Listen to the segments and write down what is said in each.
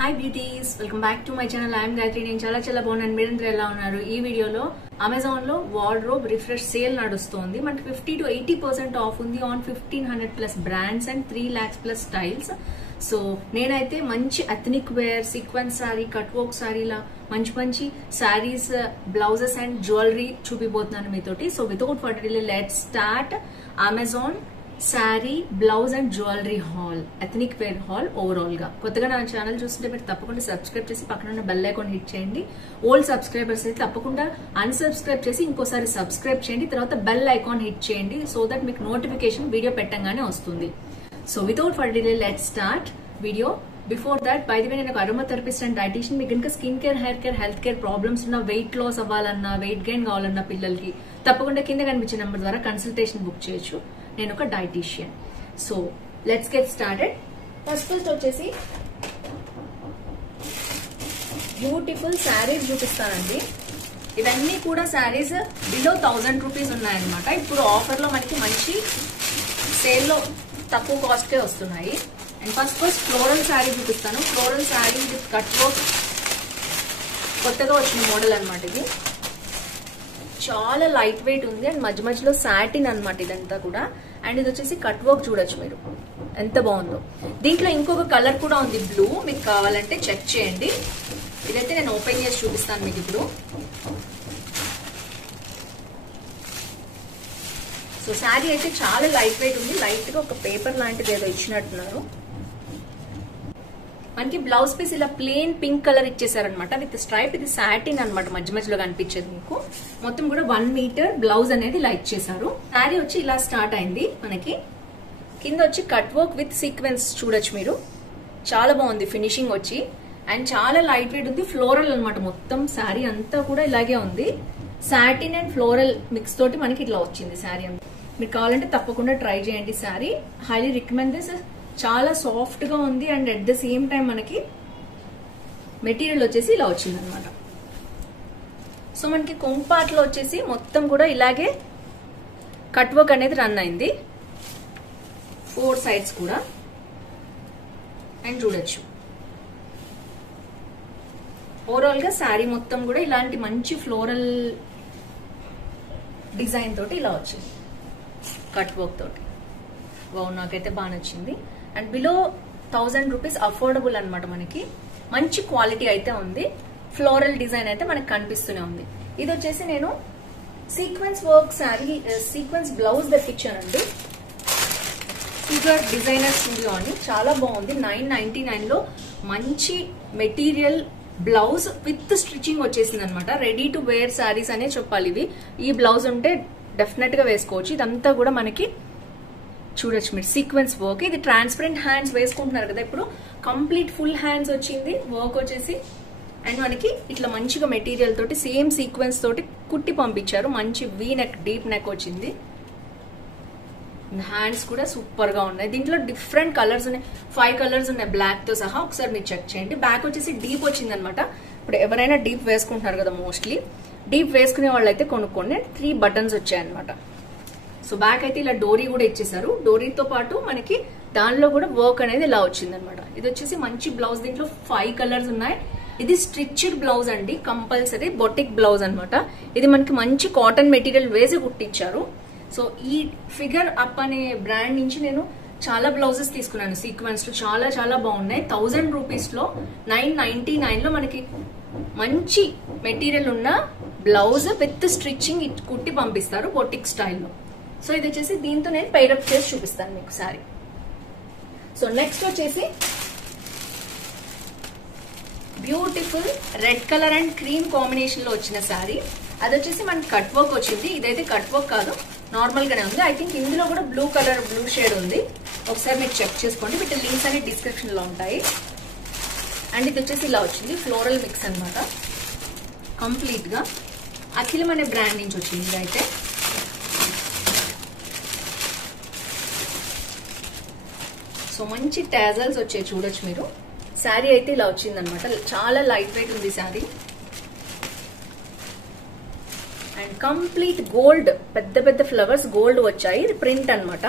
Hi beauties, welcome back to my channel. I'm Gayatri. నేను చాలా బాగున్నాను. మీరందరూ ఎలా ఉన్నారు? ఈ వీడియోలో అమెజాన్ లో వార్డ్రోబ్ రిఫ్రెష్ సేల్ నడుస్తుంది. మనకి 50 to 80% ఆఫ్ ఉంది on 1500+ brands and 3 lakhs+ styles. So నేనైతే మంచి ethnic wear, sequence sari, cut work శారీలా మంచి శారీస్, బ్లౌజెస్ అండ్ జ్యువెలరీ చూపిపోతున్నాను మీతోటి. So without further delay let's start Amazon sari, blouse and jewellery haul, ethnic wear haul. Overall గా కొత్తగా నా ఛానల్ చూస్తుంటే మీరు తప్పకుండా సబ్స్క్రైబ్ చేసి పక్కన ఉన్న బెల్ ఐకాన్ హిట్ చేయండి. ఓల్డ్ సబ్స్క్రైబర్స్ అయితే తప్పకుండా అన్సబ్స్క్రైబ్ చేసి ఇంకోసారి సబ్స్క్రైబ్ చేయండి, తర్వాత బెల్ ఐకాన్ హిట్ చేయండి. సో దట్ మీకు నోటిఫికేషన్ వీడియో పెట్టంగానే వస్తుంది. So without for delay let's start video. Before that, by the way, నేను ఒక అరోమా థెరపిస్ట్ అండ్ డైటీషియన్. మీకు కనుక skin care, hair care, health care problems ఉన్న, వెయిట్ లాస్ అవ్వాలన్నా, వెయిట్ గెయిన్ కావాలన్నా పిల్లలకి తప్పకుండా కింద కనిపించే నెంబర్ ద్వారా కన్సల్టేషన్ బుక్ చేయొచ్చు. నేను ఒక dietitian. So let's get started. First వచ్చేసి బ్యూటిఫుల్ శారీస్ చూపిస్తానండి. ఇవన్నీ కూడా శారీస్ బిలో 1000 రూపీస్ ఉన్నాయన్నమాట. ఇప్పుడు ఆఫర్ లో మనకి మంచి సేల్ లో తక్కువ కాస్ట్ కే వస్తున్నాయి. అండ్ ఫస్ట్ ఫ్లోరల్ శారీ చూపిస్తాను. Floral sari with cut work, కొత్తగా వచ్చిన మోడల్ అనమాట. ఇది చాలా లైట్ వెయిట్ ఉంది అండ్ మధ్యలో సాటిన్ అనమాట ఇదంతా కూడా. అండ్ ఇది వచ్చేసి కట్ వర్క్ చూడొచ్చు మీరు ఎంత బాగుందో. దీంట్లో ఇంకొక కలర్ కూడా ఉంది, బ్లూ. మీకు కావాలంటే చెక్ చేయండి. ఇదైతే నేను ఓపెన్ చేసి చూపిస్తాను మీకు ఇప్పుడు. సో శారీ అయితే చాలా లైట్ వెయిట్ ఉంది. లైట్ గా ఒక పేపర్ లాంటిది ఏదో ఇచ్చినట్టున్నారు. మనకి బ్లౌజ్ పీస్ ఇలా ప్లెయిన్ పింక్ కలర్ ఇచ్చేసారనమాట విత్ స్ట్రైప్. ఇది సాటిన్ అనమాట, మధ్యలో కనిపించేది మీకు. మొత్తం కూడా 1 మీటర్ బ్లౌజ్ అనేది ఇలా ఇచ్చేసారు. శారీ వచ్చి ఇలా స్టార్ట్ అయింది మనకి. కింద వచ్చి కట్ వర్క్ విత్ సీక్వెన్స్ చూడొచ్చు మీరు. చాలా బాగుంది ఫినిషింగ్ వచ్చి. అండ్ చాలా లైట్ వెయిట్ ఉంది. ఫ్లోరల్ అనమాట మొత్తం శారీ అంతా కూడా ఇలాగే ఉంది. సాటిన్ అండ్ ఫ్లోరల్ మిక్స్ తోటి మనకి ఇట్లా వచ్చింది శారీ అంతా. మీకు కావాలంటే తప్పకుండా ట్రై చేయండి శారీ. Highly recommend this. చాలా సాఫ్ట్ గా ఉంది and at the same time మనకి మెటీరియల్ వచ్చేసి ఇలా వచ్చింది అనమాట. సో మనకి కొంపాట్లో వచ్చేసి మొత్తం కూడా ఇలాగే కట్ వర్క్ అనేది రన్ అయింది 4 సైడ్స్ కూడా. అండ్ చూడొచ్చు ఓవరాల్ గా శారీ మొత్తం కూడా ఇలాంటి మంచి ఫ్లోరల్ డిజైన్ తోటి ఇలా వచ్చింది, కట్ వర్క్ తోటి. వావ్, నాకైతే బాగా నచ్చింది. అండ్ బిలో 1000 రూపీస్ అఫోర్డబుల్ అనమాట. మనకి మంచి క్వాలిటీ అయితే ఉంది. ఫ్లోరల్ డిజైన్ అయితే మనకి కనిపిస్తూనే ఉంది. ఇది వచ్చేసి నేను sequence work sari, sequence blouse దక్కిచ్చానండి. షుగర్ డిజైనర్ స్టూడియో అని. చాలా బాగుంది. 999 లో మంచి మెటీరియల్ బ్లౌజ్ విత్ స్టిచ్చింగ్ వచ్చేసింది అనమాట. రెడీ టు వేర్ శారీస్ అనే చెప్పాలి ఇవి. ఈ బ్లౌజ్ ఉంటే డెఫినెట్ గా వేసుకోవచ్చు. ఇదంతా కూడా మనకి చూడొచ్చు మీరు సీక్వెన్స్ వర్క్. ఇది ట్రాన్స్పరెంట్ హ్యాండ్స్ వేసుకుంటున్నారు కదా ఇప్పుడు. కంప్లీట్ ఫుల్ హ్యాండ్స్ వచ్చింది వర్క్ వచ్చేసి. అండ్ మనకి ఇట్లా మంచిగా మెటీరియల్ తోటి సేమ్ సీక్వెన్స్ తోటి కుట్టి పంపించారు. మంచి వీ నెక్, డీప్ నెక్ వచ్చింది. హ్యాండ్స్ కూడా సూపర్ గా ఉన్నాయి. దీంట్లో డిఫరెంట్ కలర్స్ ఉన్నాయి, 5 కలర్స్ ఉన్నాయి బ్లాక్ తో సహా. ఒకసారి మీరు చెక్ చేయండి. బ్యాక్ వచ్చేసి డీప్ వచ్చింది అనమాట. ఇప్పుడు ఎవరైనా డీప్ వేసుకుంటున్నారు కదా, మోస్ట్లీ డీప్ వేసుకునే వాళ్ళు అయితే కొనుక్కోండి. 3 బటన్స్ వచ్చాయన్నమాట. సో బ్యాక్ అయితే ఇలా డోరీ కూడా ఇచ్చేసారు. డోరీతో పాటు మనకి దానిలో కూడా వర్క్ అనేది ఇలా వచ్చింది అనమాట. ఇది వచ్చేసి మంచి బ్లౌజ్. దీంట్లో 5 కలర్స్ ఉన్నాయి. ఇది స్టిచ్డ్ బ్లౌజ్ అండి, కంపల్సరీ బొటిక్ బ్లౌజ్ అనమాట. ఇది మనకి మంచి కాటన్ మెటీరియల్ వేసి కుట్టించారు. సో ఈ ఫిగర్ అప్ అనే బ్రాండ్ నుంచి నేను చాలా బ్లౌజెస్ తీసుకున్నాను సీక్వెన్స్ లో. చాలా బాగున్నాయి. 1000 రూపీస్ లో 999 లో మనకి మంచి మెటీరియల్ ఉన్న బ్లౌజ్ విత్ స్టిచ్చింగ్ కుట్టి పంపిస్తారు బొటిక్ స్టైల్లో. సో ఇది వచ్చేసి దీంతో నేను పైరప్ చేసి చూపిస్తాను మీకు శారీ. సో నెక్స్ట్ వచ్చేసి beautiful red colour and cream combination లో వచ్చిన శారీ. అది వచ్చేసి మనకి కట్ వర్క్ వచ్చింది. ఇదైతే కట్ వర్క్ కాదు, నార్మల్ గానే ఉంది. ఐ థింక్ ఇందులో కూడా బ్లూ షేడ్ ఉంది. ఒకసారి మీరు చెక్ చేసుకోండి. వీటి లింక్స్ అనే డిస్క్రిప్షన్ లో ఉంటాయి. అండ్ ఇది వచ్చేసి ఇలా వచ్చింది ఫ్లోరల్ మిక్స్ అనమాట. కంప్లీట్ గా అఖిలం అనే బ్రాండ్ నుంచి వచ్చింది ఇదైతే. సో మంచి టాజల్స్ వచ్చాయి చూడొచ్చు మీరు. శారీ అయితే ఇలా వచ్చింది అనమాట. చాలా లైట్ వెయిట్ ఉంది శారీ. అండ్ కంప్లీట్ గోల్డ్, పెద్ద ఫ్లవర్స్ గోల్డ్ వచ్చాయి. ఇది ప్రింట్ అనమాట.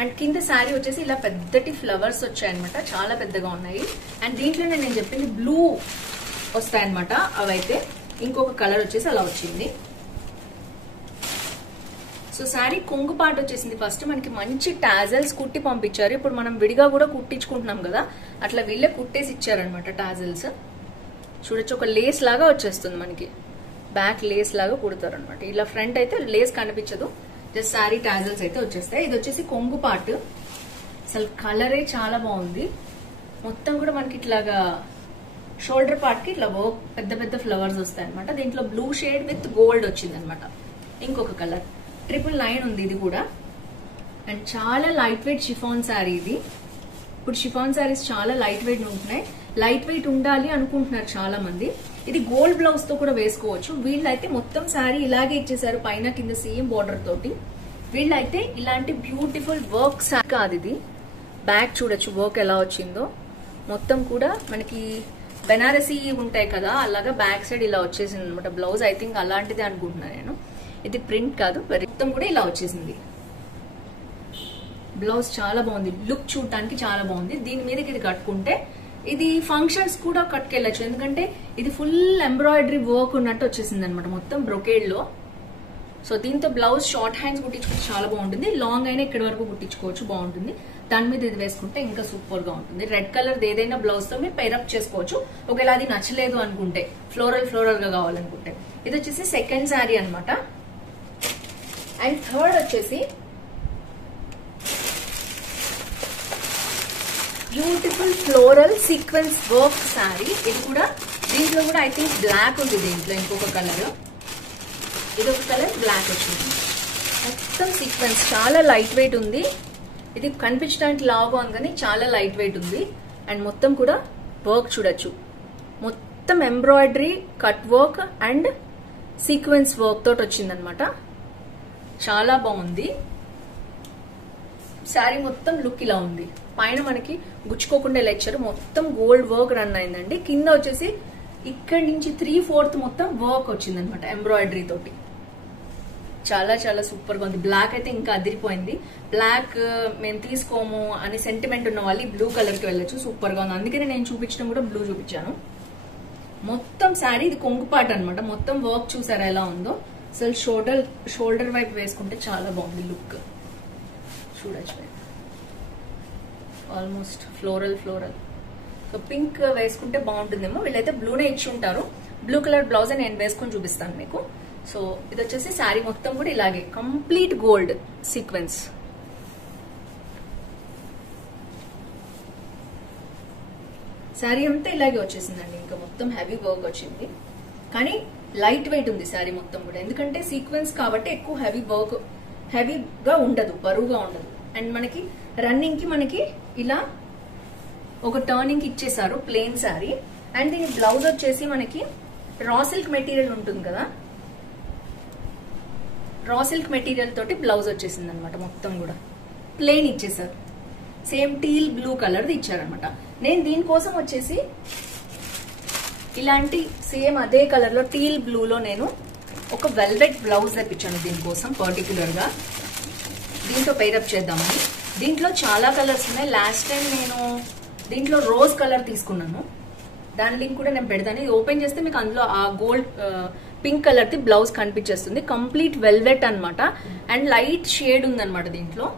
అండ్ కింద శారీ వచ్చేసి ఇలా పెద్దటి ఫ్లవర్స్ వచ్చాయన్నమాట, చాలా పెద్దగా ఉన్నాయి. అండ్ దీంట్లోనే నేను చెప్పింది బ్లూ వస్తాయన్నమాట, అవైతే ఇంకొక కలర్ వచ్చేసి అలా వచ్చింది. సో శారీ కొంగు పార్ట్ వచ్చేసింది. ఫస్ట్ మనకి మంచి టాజల్స్ కుట్టి పంపించారు. ఇప్పుడు మనం విడిగా కూడా కుట్టించుకుంటున్నాం కదా, అట్లా వీళ్ళే కుట్టేసి ఇచ్చారనమాట టాజల్స్. చూడొచ్చు, ఒక లేస్ లాగా వచ్చేస్తుంది మనకి, బ్యాక్ లేస్ లాగా కుడతారు అనమాట. ఇలా ఫ్రంట్ అయితే లేస్ కనిపించదు, జస్ట్ శారీ టాజల్స్ అయితే వచ్చేస్తాయి. ఇది వచ్చేసి కొంగు పార్ట్. అసలు కలరే చాలా బాగుంది. మొత్తం కూడా మనకి ఇట్లాగా షోల్డర్ పార్ట్ కి ఇట్లా పెద్ద పెద్ద ఫ్లవర్స్ వస్తాయి అనమాట. దీంట్లో బ్లూ షేడ్ విత్ గోల్డ్ వచ్చింది అనమాట. ఇంకొక కలర్ 999 ఉంది ఇది కూడా. అండ్ చాలా లైట్ వెయిట్ షిఫాన్ శారీ ఇది. ఇప్పుడు షిఫాన్ శారీస్ చాలా లైట్ వెయిట్ ఉంటున్నాయి. లైట్ వెయిట్ ఉండాలి అనుకుంటున్నారు చాలా మంది. ఇది గోల్డ్ బ్లౌజ్ తో కూడా వేసుకోవచ్చు. వీళ్ళైతే మొత్తం శారీ ఇలాగే ఇచ్చేసారు, పైన కింద సేమ్ బోర్డర్ తోటి. వీళ్ళైతే ఇలాంటి బ్యూటిఫుల్ వర్క్ శారీ కాదు ఇది. బ్యాక్ చూడొచ్చు వర్క్ ఎలా వచ్చిందో. మొత్తం కూడా మనకి బెనారసీ ఉంటాయి కదా, అలాగా బ్యాక్ సైడ్ ఇలా వచ్చేసింది అనమాట. బ్లౌజ్ ఐ థింక్ అలాంటిదే అనుకుంటున్నాను నేను, ఇది ప్రింట్ కాదు. మొత్తం కూడా ఇలా వచ్చేసింది. బ్లౌజ్ చాలా బాగుంది, లుక్ చూడటానికి చాలా బాగుంది. దీని మీదకి ఇది కట్టుకుంటే ఇది ఫంక్షన్స్ కూడా కట్టుకెళ్ళచ్చు, ఎందుకంటే ఇది ఫుల్ ఎంబ్రాయిడరీ వర్క్ ఉన్నట్టు వచ్చేసింది అనమాట, మొత్తం బ్రొకేడ్ లో. సో దీంతో బ్లౌజ్ షార్ట్ హ్యాండ్స్ కుట్టించుకుంటే చాలా బాగుంటుంది, లాంగ్ అయినా ఇక్కడి వరకు కుట్టించుకోవచ్చు, బాగుంటుంది. దాని మీద ఇది వేసుకుంటే ఇంకా సూపర్ గా ఉంటుంది. రెడ్ కలర్ ఏదైనా బ్లౌజ్ తో మీరు పైరప్ చేసుకోవచ్చు, ఒకవేళ అది నచ్చలేదు అనుకుంటే, ఫ్లోరల్ గా కావాలనుకుంటే. ఇది వచ్చేసి సెకండ్ శారీ అనమాట. అండ్ థర్డ్ వచ్చేసి beautiful floral sequence work sari. ఇది కూడా దీంట్లో కూడా ఐ థింక్ బ్లాక్ ఉంది, దీంట్లో ఇంకొక కలర్, ఇది ఒక కలర్ బ్లాక్ వచ్చింది. మొత్తం సీక్వెన్స్ చాలా లైట్ వెయిట్ ఉంది. ఇది కనిపించడానికి లాగా ఉంది కానీ చాలా లైట్ వెయిట్ ఉంది. అండ్ మొత్తం కూడా వర్క్ చూడొచ్చు, మొత్తం embroidery cut work and sequence work తోటి వచ్చిందనమాట. చాలా బాగుంది శారీ. మొత్తం లుక్ ఇలా ఉంది. పైన మనకి గుచ్చుకోకుండా ఇలా ఇచ్చారు, మొత్తం గోల్డ్ వర్క్ రన్ అయిందండి. కింద వచ్చేసి ఇక్కడి నుంచి 3/4 మొత్తం వర్క్ వచ్చింది అనమాట ఎంబ్రాయిడరీ తోటి. చాలా చాలా సూపర్ గా ఉంది. బ్లాక్ అయితే ఇంకా అదిరిపోయింది. బ్లాక్ మేము తీసుకోము అని సెంటిమెంట్ ఉన్న వాళ్ళు బ్లూ కలర్ కి వెళ్ళొచ్చు, సూపర్ గా ఉంది. అందుకనే నేను చూపించడం కూడా బ్లూ చూపించాను. మొత్తం శారీ ఇది కొంగుపాటు అనమాట. మొత్తం వర్క్ చూసారా ఎలా ఉందో. అసలు షోల్డర్ వైపు వేసుకుంటే చాలా బాగుంది లుక్. చూడొచ్చు, ఆల్మోస్ట్ ఫ్లోరల్. సో పింక్ వేసుకుంటే బాగుంటుందేమో. వీళ్ళైతే బ్లూనే ఇచ్చి ఉంటారు. బ్లూ కలర్ బ్లౌజ్ నేను వేసుకొని చూపిస్తాను మీకు. సో ఇది వచ్చేసి శారీ మొత్తం కూడా ఇలాగే కంప్లీట్ గోల్డ్ సీక్వెన్స్. శారీ అంతా ఇలాగే వచ్చేసిందండి. ఇంకా మొత్తం హెవీ వర్క్ వచ్చింది, కానీ లైట్ వెయిట్ ఉంది శారీ మొత్తం కూడా. ఎందుకంటే సీక్వెన్స్ కాబట్టి ఎక్కువ హెవీగా ఉండదు, బరువుగా ఉండదు. అండ్ మనకి రన్నింగ్ కి మనకి ఇలా ఒక టర్నింగ్ ఇచ్చేసారు ప్లెయిన్ శారీ. అండ్ దీని బ్లౌజ్ వచ్చేసి మనకి రా సిల్క్ మెటీరియల్ ఉంటుంది కదా, రా సిల్క్ మెటీరియల్ తోటి బ్లౌజ్ వచ్చేసింది అనమాట. మొత్తం కూడా ప్లెయిన్ ఇచ్చేసారు, సేమ్ టీల్ బ్లూ కలర్ ఇచ్చారనమాట. నేను దీనికోసం వచ్చేసి ఇలాంటి సేమ్ అదే కలర్ లో టీల్ బ్లూలో నేను ఒక వెల్వెట్ బ్లౌజ్ తెప్పించాను దీనికోసం పర్టికులర్ గా. దీంతో పైరప్ చేద్దామని. దీంట్లో చాలా కలర్స్ ఉన్నాయి. లాస్ట్ టైం నేను దీంట్లో రోజ్ కలర్ తీసుకున్నాను, దాని లింక్ కూడా నేను పెడతాను. ఇది ఓపెన్ చేస్తే మీకు అందులో ఆ gold pink colour the blouse కనిపించేస్తుంది. కంప్లీట్ వెల్వెట్ అనమాట. అండ్ లైట్ షేడ్ ఉందన్నమాట దీంట్లో.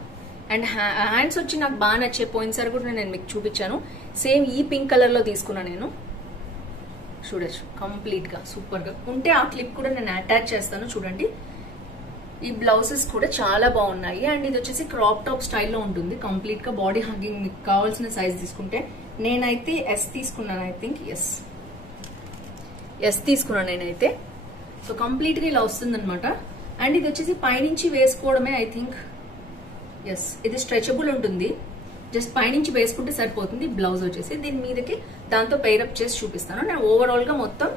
అండ్ హ్యాండ్స్ వచ్చి నాకు బాగా నచ్చే, పోయినసారి కూడా నేను మీకు చూపించాను. సేమ్ ఈ పింక్ కలర్ లో తీసుకున్నాను నేను. చూడొచ్చు, కంప్లీట్ గా సూపర్ గా ఉంటే ఆ క్లిప్ కూడా నేను అటాచ్ చేస్తాను చూడండి. ఈ బ్లౌజెస్ కూడా చాలా బాగున్నాయి. అండ్ ఇది వచ్చేసి క్రాప్ టాప్ స్టైల్లో ఉంటుంది. కంప్లీట్ గా బాడీ హగ్గింగ్ మీకు కావాల్సిన సైజ్ తీసుకుంటే నేనైతే ఎస్ తీసుకున్నాను. ఐ థింక్ ఎస్ తీసుకున్నాను నేనైతే. సో కంప్లీట్ గా ఇలా వస్తుంది అనమాట. అండ్ ఇది వచ్చేసి పైనుంచి వేసుకోవడమే ఐ థింక్. ఎస్, ఇది స్ట్రెచబుల్ ఉంటుంది, జస్ట్ పైనుంచి వేసుకుంటే సరిపోతుంది. బ్లౌజ్ వచ్చేసి దీని మీదకి దాంతో పైరప్ చేసి చూపిస్తాను. నేను ఓవరాల్ గా మొత్తం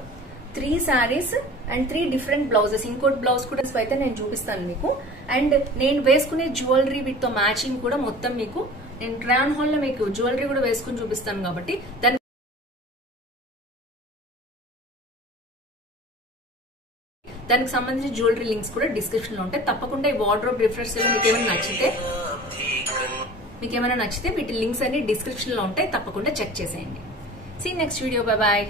3 శారీస్ అండ్ 3 డిఫరెంట్ బ్లౌజెస్, ఇంకోటి బ్లౌజ్ కూడా అయితే నేను చూపిస్తాను మీకు. అండ్ నేను వేసుకునే జ్యువెలరీ వీటితో మ్యాచింగ్ కూడా మొత్తం మీకు నేను ట్రాన్ హాల్ లో మీకు జ్యువెలరీ కూడా వేసుకుని చూపిస్తాను కాబట్టి దానికి సంబంధించిన జ్యువెలరీ లింక్స్ కూడా డిస్క్రిప్షన్ లో ఉంటాయి. తప్పకుండా ఈ వార్డ్రోబ్ రిఫ్రెష్ మీకు ఏమైనా నచ్చితే మీకు ఏమైనా నచ్చితే వీటి లింక్స్ అన్ని డిస్క్రిప్షన్ లో ఉంటాయి, తప్పకుండా చెక్ చేసేయండి. See next video, bye bye.